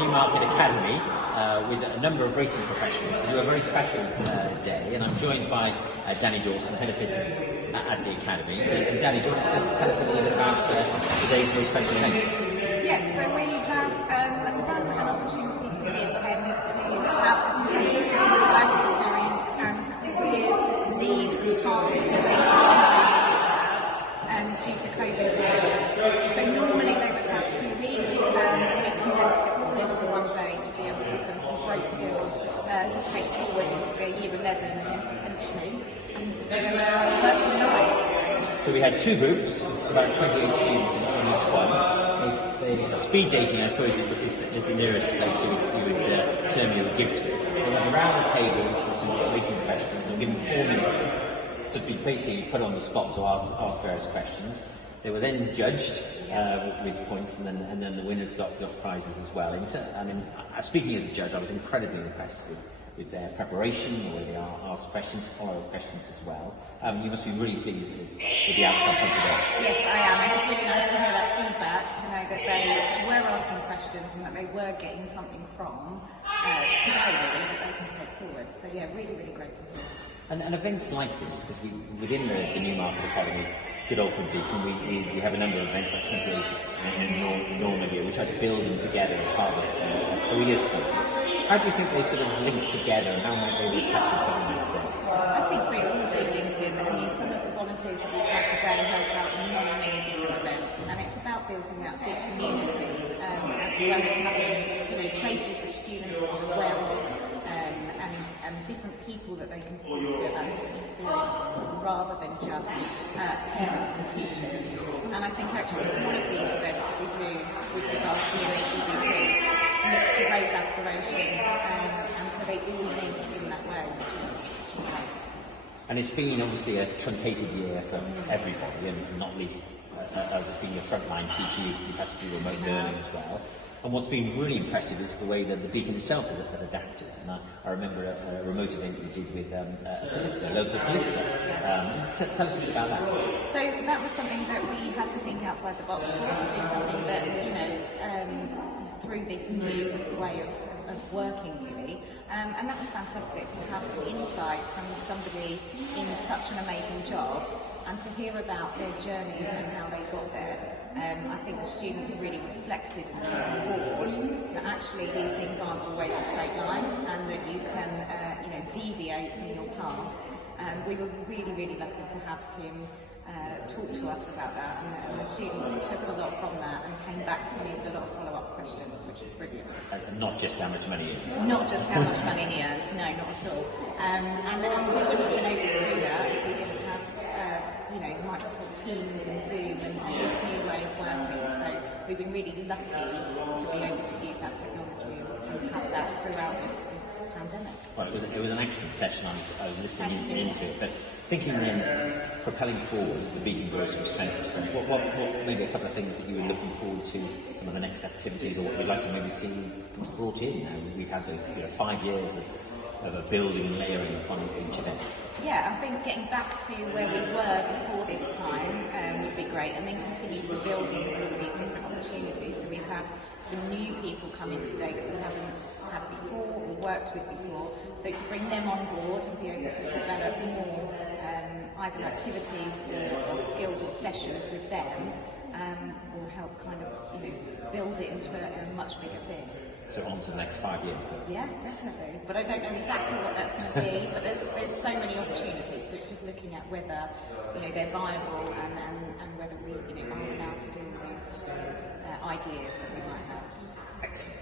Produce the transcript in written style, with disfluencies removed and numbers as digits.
Newmarket Academy with a number of racing professionals to do a very special day, and I'm joined by Dani Dawson, Head of Business at the Academy. And Dani, do you want to just tell us a little bit about today's very special event? Yes, so we have run an opportunity for Year 10s to have a taste of some work experience and career leads and paths that they due to COVID restrictions. So normally they would have 2 weeks, and we've condensed it all into one day to be able to give them some great skills to take forward into their Year 11 and then potentially into their working lives. So we had 2 groups, about 28 students in each one. Speed dating, I suppose, is the nearest place you would term you would give to it. We went around the tables with some racing professionals and given 4 minutes to be basically put on the spot to ask various questions. They were then judged with points, and then the winners got prizes as well. Speaking as a judge, I was incredibly impressed with their preparation, the way they asked questions, follow-up questions as well. You must be really pleased with the outcome from today. Yes, I am. It was really nice to hear that feedback, to know that they were asking questions and that they were getting something from today, really, that they can take forward. So yeah, really, really great to hear. And events like this, because within the Newmarket Academy, good old for Beacon, we have a number of events, like 28 in a normal year, we try to build them together as part of careers funds. How do you think they sort of link together, and how might they reflect in something like today? I think they all do link in. I mean, some of the volunteers that we've had today help out in many, many different events, and it's about building that big community, as well as having places that students are aware of, and different people that they can speak to about different experiences, rather than just parents and teachers. And I think actually one of these events that we do with regards to the NAGBP look to raise aspiration, and so they all link in that way, which is great. And it's been obviously a truncated year for everybody, and not least as being a frontline teacher, you've had to do remote learning as well. And what's been really impressive is the way that the Beacon itself has adapted. And I remember a remote event we did with a solicitor, local solicitor. Tell us a bit about that. So that was something that we had to think outside the box for, to do something that, through this new way of working, really. And that was fantastic to have the insight from somebody in such an amazing job, and to hear about their journey and how they got there. I think the students really reflected and took on board that actually these things aren't always a straight line, and that you can deviate from your path. We were really, really lucky to have him talk to us about that, and the students took a lot from that and came back to me with a lot of follow-up questions, which was brilliant. And not just how much money he earned. Not just how much money he earned, no, not at all. And we wouldn't have been able to do that if we didn't have Microsoft Teams and Zoom and this new way of working. So we've been really lucky to be able to use that technology and have that throughout this pandemic. Well, it was an excellent session. I was listening into it, but thinking then, propelling forward as the Beacon goes from strength to strength, what maybe a couple of things that you were looking forward to, some of the next activities, or what we'd like to maybe see brought in? We've had 5 years of a building and layering upon each event. Yeah, I think getting back to where we were before this time would be great, and then continue to build on all of these different opportunities. So we've had some new people come in today that we haven't had before or worked with before, so to bring them on board and be able to develop more either activities or skills or sessions with them will help build it into a much bigger thing. So on to the next 5 years then? Yeah, definitely. But I don't know exactly what that's going to be, but there's so many opportunities, so it's just looking at whether they're viable and whether we are allowed to do these ideas that we might have. Excellent.